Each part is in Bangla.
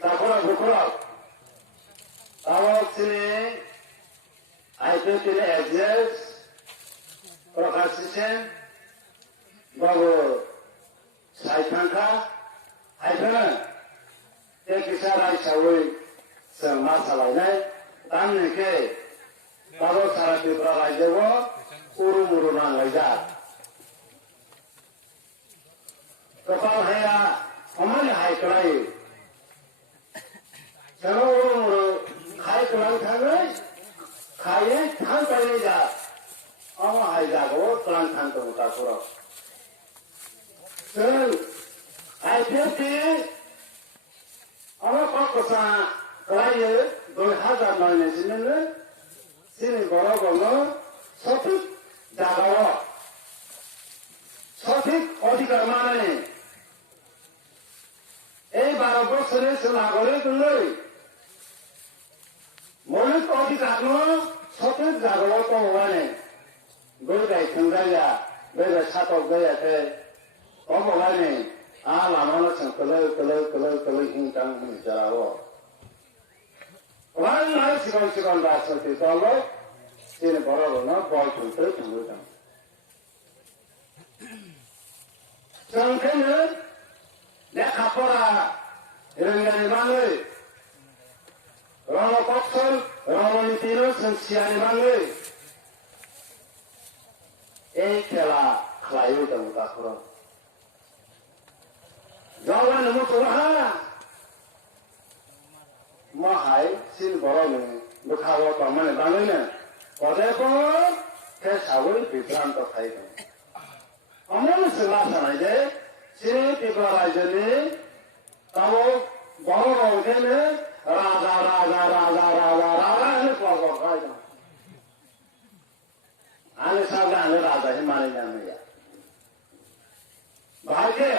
Takura bukura. Awak sini, itu sini exist, proposition, baru saya tangka, itu, kita rai sawi semasalah ini, tanpa ke, baru cara diperai jauh, urung-urungan lagi. Kepala saya, kemana hai kelai? Kalau urung hai kelai tangan, hai tangan kali jah, awak hai jago, pelan tangan tu tak kurang. Sen, hai tiap-ti, awak kau kesan kelai 2009 sini borong-borong, sopik jago, sopik अधिकार माने এই 12 বছরের নাগরিকগুলোই মৌলিক অধিকার সঠিক জাগ্রত হওয়ানে গরিবাই থংগাইয়া বেবে সাতক গয়াতে অবগানে আ লামানো কলে হিংতাং হিংজারাও ওয়ান নাই সিগন রাজনীতি দল তিনি বড় বয় তুলতে থাঙ্গুতাম जोंखौनो लेखाफरा रोंनानै बाङै रणकौशल रणनीतिनो सोंथियानै बाङै এই খেলা খালাইও দं गाखरा जवान मुतुहा माहाय सिन बरनो बुखाव तमने बाङैनो पदेको के सावै बिब्रान्त थाइदों अमल सोलासानाय जे सिनि पिपला रायजोनि गावो बर' रावखौनो राजा होनो प्लगखायदों आंनि साबो आंनो राजाहै मानिनाया बाहायके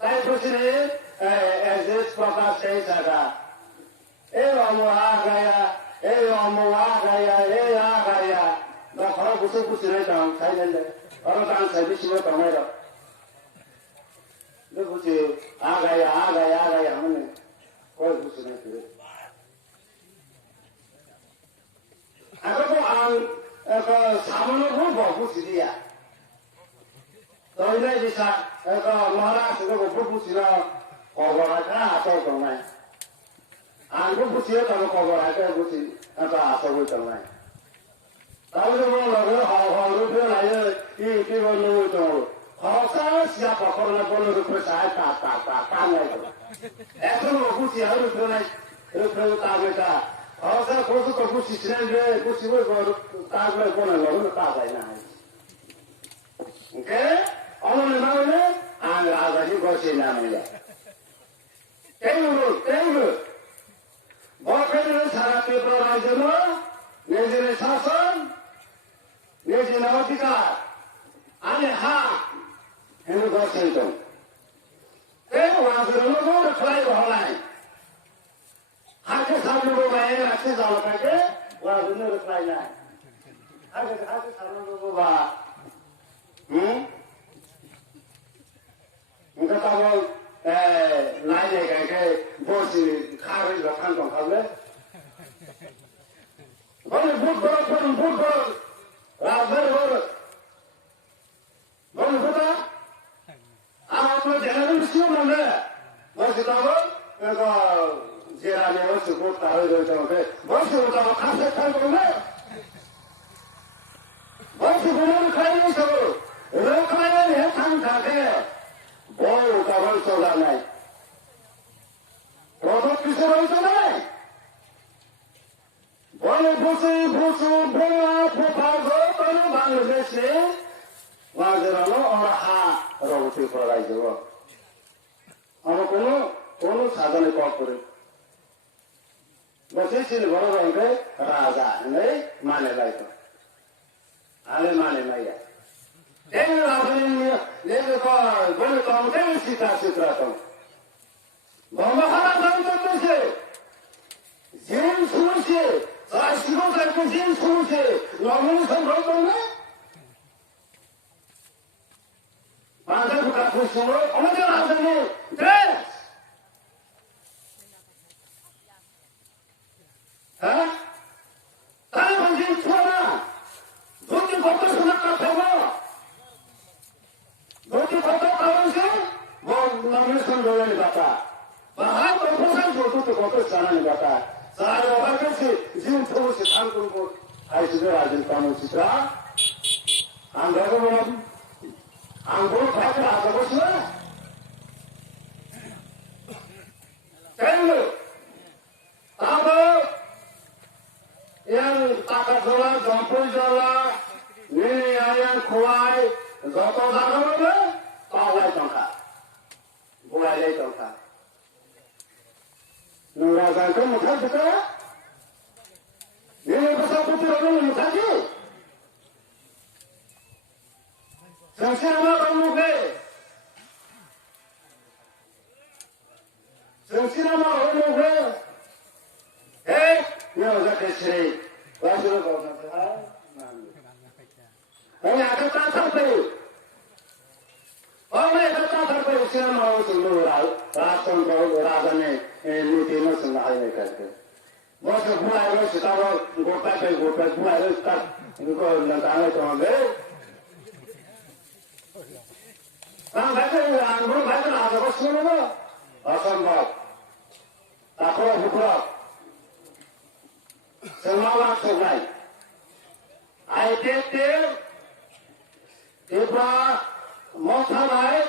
जायफोरसिनि एजेस प्रकाश সেই জায়গা এই অমুয়া গায়া এই অমুয়া গায়া এই আ গায়া দখল বুঝে বুঝিনাय दं खायनो और डांस है बिसिनो तमायरा ले बुझे आ गया हमने कोई कुछ नहीं करे अगर वो आन सामने वो बहुत दिया तो इन्हें जैसा महाराष्ट्र को बहुत सिरा खबर आता तो नहीं आन को बुझिए तो खबर आता बुझी आता आशा कोई तो नहीं ताऊ जो वो लोग हाउ रुपये लाये ये वो लोग तो हौसा सियाप करना बोलो रुपये साथ ता नहीं तो ऐसा लोग कुछ यार रुपये तावे का हौसा कुछ तो कुछ सीखने कुछ वो तावे बोलने लोग ना तावे ना है ओके उन्होंने माने आंग राजा ही गोशी ना मिला तेरू बहुत कहीं सारा पेपर राज्य में नेजने शासन नेजने अधिकार आने हाँ हिंदू गोशी तो तेरू वहाँ से लोगों ने खड़े होना है हाँ के सामने लोग आए अच्छे जाओ करके वहाँ से नहीं रुकना है हाँ के सामने लोगों का उनका तो लाई ले गए के बहुत सी खारी रखन तो खाले बोले भूत बरो राजभर बोले भूता आप लोग जनरल क्यों माने बस इतना एक जेरा में वो सुबह तारे जो चलते बस उतना खासे खाए बोले बस गुनाह खाए नहीं सब रोकने नहीं थांग खाते बोल उतावल चौड़ा नहीं प्रोडक्ट किसे बोलते नहीं बोले भूसे बोला फुफाजो तनु बांग्लादेश ने वाजरानो और हाँ रोटी पढ़ाई जो हम कोनो साधन कॉल करे बस इसी बड़ो रंग के राजा नहीं माने लायक आले माने नहीं है Dengan laporan ini boleh kamu kan cita-cita tu. Bahawa hal itu tu jen suci, saya sibuk dengan jen suci, lamun sambal tu ni. Masa bukan khusyuk, orang jangan asal ni, dress. ni bata. Bahaya proposal jodoh tu kau sana ni bata. Saya orang kasi jin tu si tangkul ko. Hai sudah rajin kamu citra. Anda ko mana? Anggur kaya apa ko sudah? Kamu, tahu yang takat jola, jompo jola, ni ayam kuai, joto jaga mana? Kawai tongka, buai tongka. Nura jangka muka kita, ini besar putih orang muka je. Sengsian orang muka, sengsian orang muka. Ni orang kecil, wajib kau nak. Hanya ada tak sampai. Orang yang tak sampai usia mau sungguh rasan kau rasan ni ni tiada sungguh ni kerja. Masa buat itu setahu gopai buat itu tak kau lantaran itu ambil. Orang baca anggur baca ada apa semua? Asam bak, takro bukro. Semua sebaik. ITT, iba, motalai,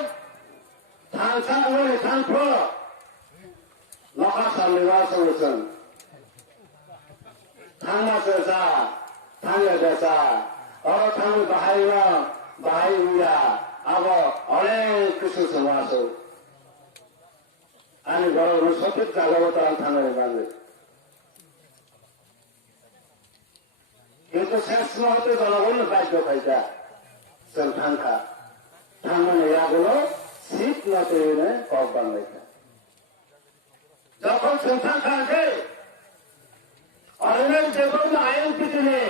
tansan oleh tanpa, maka sambil solusi. Tangga sesa, tangga desa, orang tangga bahaya, apa oleh khusus semua tu. Ani kalau rusakit kalau orang tangga ni banding. Itu semua itu kalau orang baik juga, sentangka, tangan ya kalau sip nanti ini korban mereka. Jauh sentangka ke, orang yang jauh ayam kita ni,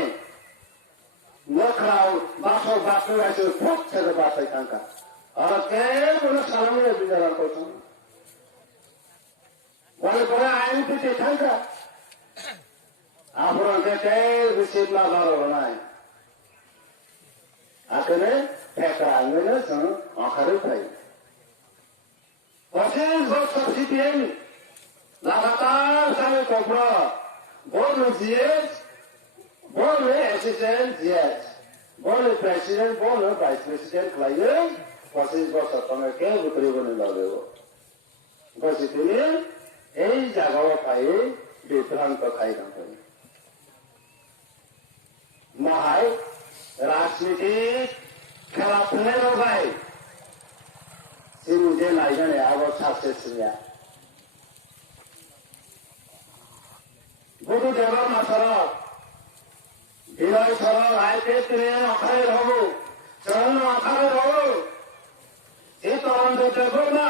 nakal, basu itu pun cerita basu tangka. Orang ke, orang salam ni bicara kosong. Orang ayam kita tangka. Apuran kete receive na baro nai. Akene pekra ngene sang akhare thai. Kosis bot subscription लगातार सारे कोपरा बोल जीएस बोल असिस्टेंट जीएस बोल प्रेसिडेंट बोल वाइस प्रेसिडेंट लाइए कोशिश बot सतमे के बुतरी बने लगेगो कोशिश ने এই জায়গাও পাই বিভ্রান্ত খাই না মহাই রাজনীতি খেলা ফেলের ভাই সিমুজে নাই জানে আবার সাকসেসফুলিয়া গুরু দেবর মাসরক বিনয় সরক আইতে ট্রেন অখারে হব চরণ অখারে হব যে তরন্ত দেব না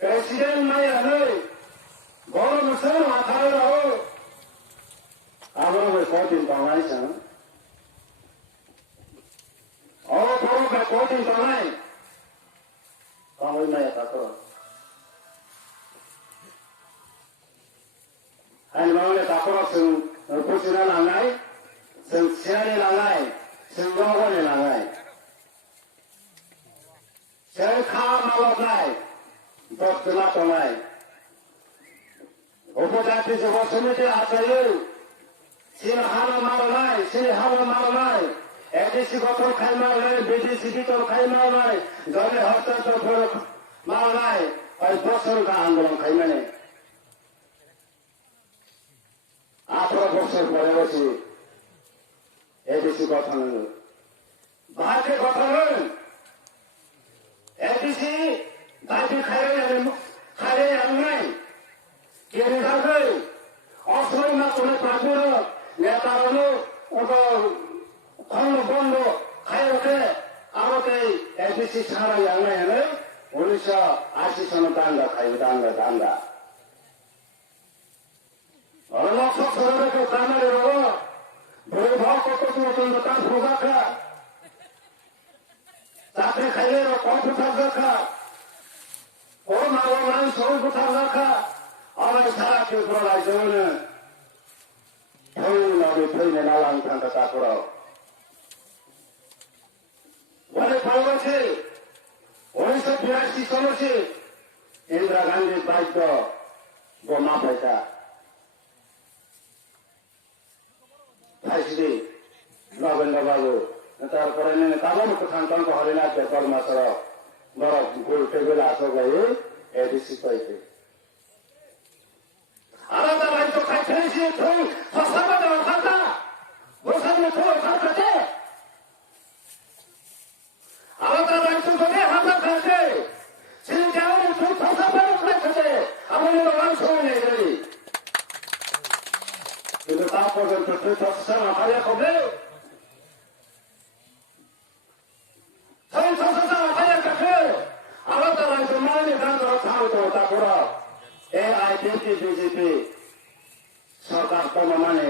প্রেসিডেন্ট নাই হলে বড় মুসলিম অখারে হব আমরা কদিন বাংলাইছেন ও বড় কদিন বাংলাই বাংলাই নাই এটা করো Anh nói là ta có sự cố sự là ngay, sự xe này là ngay, sự lo này là ngay, xe khá mà lọt này, tốt từ lát trong này, ủa ta thì sẽ có sự như thế à trời ơi, xin hana mà này, xin hana mà này, এটি কত খাই মার নাই, বিদেশি ভিতর খাই মার নাই, জলে হস্তান্তর মার নাই, ওই বছর আন্দোলন খাই মানে 18 বছর পরে বসে এডিসি গঠন হল ভারতের গঠন হল এডিসি দাবি খাইলে নাই কেড়ে থাকবে অসময় না চলে পারবে নেতার হলো খন্ড বন্ধ খাই ওঠে আমাকে এডিসি ছাড়া নাই হলে 1980 সনে দাঙ্গা খাইবে দাঙ্গা orang seorang itu tanah di bawah, berubah kota tu tentang berubah, tapi kaya kota terjadi, orang awam seorang terjadi, orang sahaja tu berada di mana, pun nabi pun menalang tanda takura. Walaupun pawai, orang sebiasa solusi, Indira Gandhi বাধ্য বোমা পাইতা ফাইসি নবেন্দ্র বাবু তারপরে কাবার খানতন হরিনাথ বেকর মাত্র বড় গোল টেবিল আসো গাই এডিসি পাইতে আলাদা রাজ্য খাইছে তুই ফসাবা দেওয়া খাতা বসালে তো খাতাতে আলাদা রাজ্য করে হাতা খাইছে সেই কারণে তুই ফসাবা খাইছে আমাদের অংশ নেই গেলি কিন্তু তা পর্যন্ত তুই ফসা না পারে কবে আলাদা রাজ্য মানে গান থামতো তারপর AIPP BJP সরকার কম মানে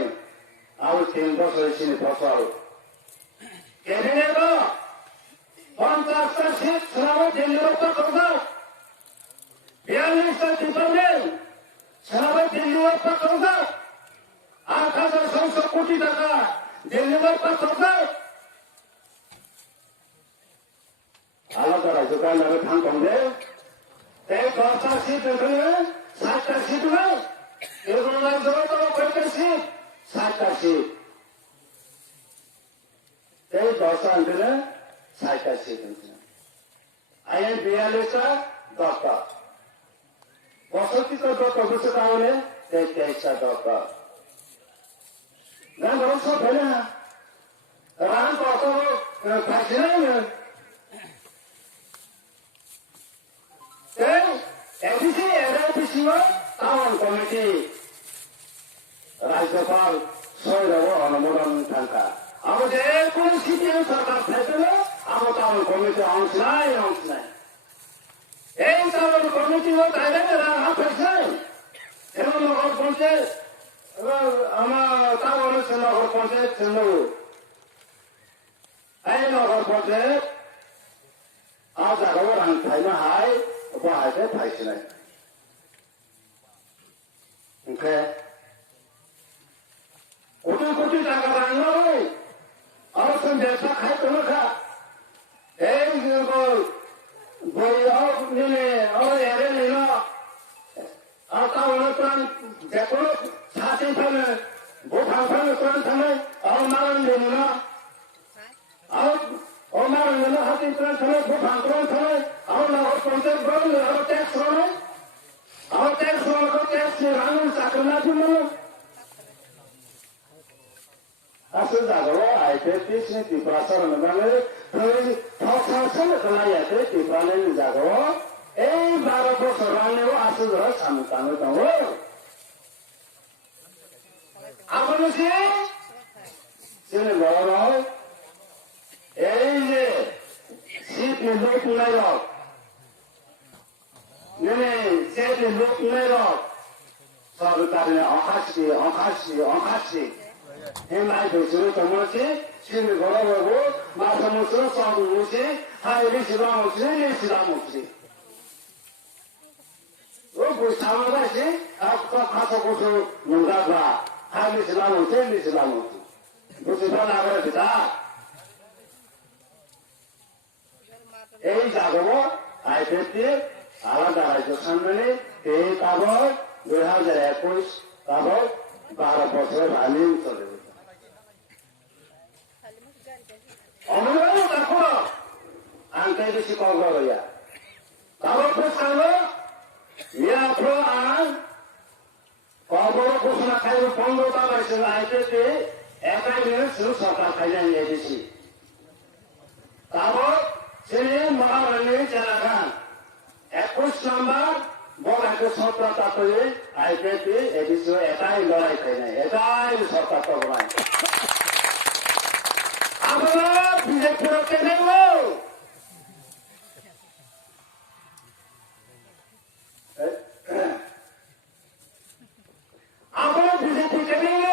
আরো 3 বছর চিনি ফসল ক্যাবিনেট 50টা সিট সেনাবাহিনী দিল্লির উপর করবে 42টা ডিপার্টমেন্ট সেনাবাহিনী দিল্লির উপর করবে 8,600 কোটি টাকা দিল্লির উপর করবে আলাদা রাজ্য গান থাম কমবে এই 10টা সিট এখানে 60টা সিট নয় এগুলো রাজ্য তো কয়টা সিট 60টা সিট এই 10টা আনতে 60টা সিট আইএন 42টা 10টা বসতি তো 10টা বসে তাহলে 23টা 10টা না বড় সব হয় না রান কত পাইছে না এডিসি এডিসি টাউন কমিটি রাজ্যপাল সৈরব অনুমোদন থাকা আমাদের কোন সিটিএম সরকার থাকলে আমার টাউন কমিটি অংশ নাই এই টাউন কমিটি তাইলে হাত হয়েছে এবং নগর পঞ্চায়েত আমার টাউন নগর পঞ্চায়েত ছিল এই নগর পঞ্চায়েত আর জায়গাও রান থাইনো হাই বাহাইতে থাইছে নাই কোটি কোটি টাকা রান্না হয় আর ব্যবসা খাই কোনো খা এই বই নিলে এরে নিল আর তা অনুপ্রাণ যে কোনো ছাতি ফেলে বোখান ফেলে প্রাণ ফেলে আর মারণ দিল না আর ও মারণ দিল হাতি প্রাণ ফেলে বোখান প্রাণ ফেলে আর নগর পঞ্চায়েত বললে আর ট্যাক্স রয়ে আর ট্যাক্স ট্যাক্স রানুন চাকরি না ছিল আসলে জাগাও আইপিপি ত্রিপুরাচরণ মানে ফসাসনে খোলাইয়াতে ত্রিপুরালেন জাগাও এই 12 বছর রানেও আসলে ধর সামনে দङ আপনি সিনে বড় এই যে সিট লোক নাই রক নেনে সিট লোক নাই রক সরকারে অখাসি হেমাই বসে তোমাকে সিনে বড় বাবু মাথা মুছে সব মুছে হাই রিসিলাম মুছে ও বুঝানো যাচ্ছে আর খাসা বসে নোংরা হাই রিসিলাম মুছে বুঝতে না করে দিতা এই জাগো আইপিপি আলাদা রাজ্য সামনে এই কাগজ 2021 কাগজ 12 বছরের রানিং চলে অমরাও দেখো আনতে বেশি কগর হইয়া কাগজ সামনে ইয়াপ্রো আর কবর ঘোষণা খাইব 15টা বাইছে আইপিপি একাই নিয়ে সরকার খাইলেন এডিসি কাগজ ছেলে মহারানী চালাগান 21 নম্বর বড় 17টা করে আইপিপি এডিসি এটাই লড়াই খাই নাই এটাই সরকার তবরাই আমরা বিজেপিকে নেব আমরা বিজেপিকে নেব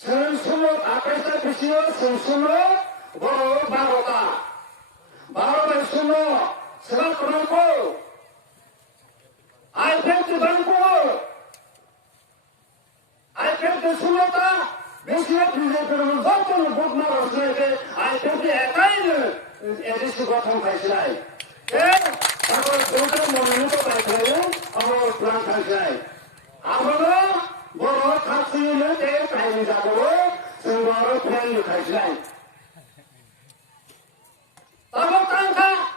সেনসুলো 28টা বিষয় সেনসুলো বড় 12টা 12 শুনো সেবা করব আইপিপি বানবো আইপিপি শুনোটা বেশি বিজেপির যত ভোট মারা হয়েছে আইপিপি একাই এডিসি গঠন পাইছে নাই 그것도 모르는 거 같아요. 그런 상사에. 아무도 뭐 탑승이면 내 다행이자고 선거를 편육할 시간. 따로 땅가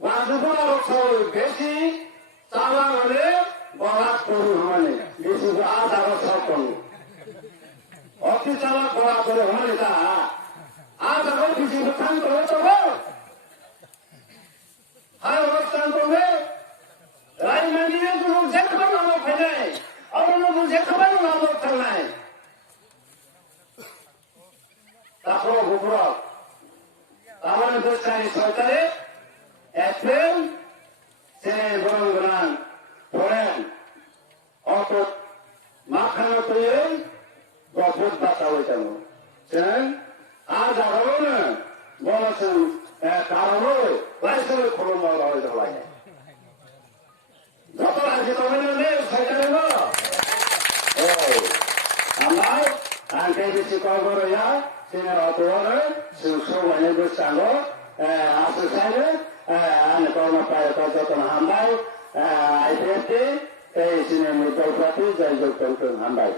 완수보라로 서울 배시 싸망을 뭐라 고르하니 미수가 아다가 서건 어떻게 싸마 뭐라 고르하니까 아다가 비수가 탄도 어쩌고 하여간 동네 라이만이에 그놈 색깔 나무 패네 어느 놈은 색깔 나무 패네 앞으로 부풀어 아무런 것까지 설까지 FM 제 그런 거는 보낸 어떤 막하는 것들이 또 붙었다고 했잖아. 저는 아자로는 뭐는 가로로 말씀을 고르려고 하려고 하네. 너도 아직도 없는데 설까는 거. 아마 안 되듯이 거거로야 저는 어떠를 수고하는 것하고 아스사는 안 거는 빠졌던 한발 아이들한테 대신에 물고기 같은 저희 좀 한발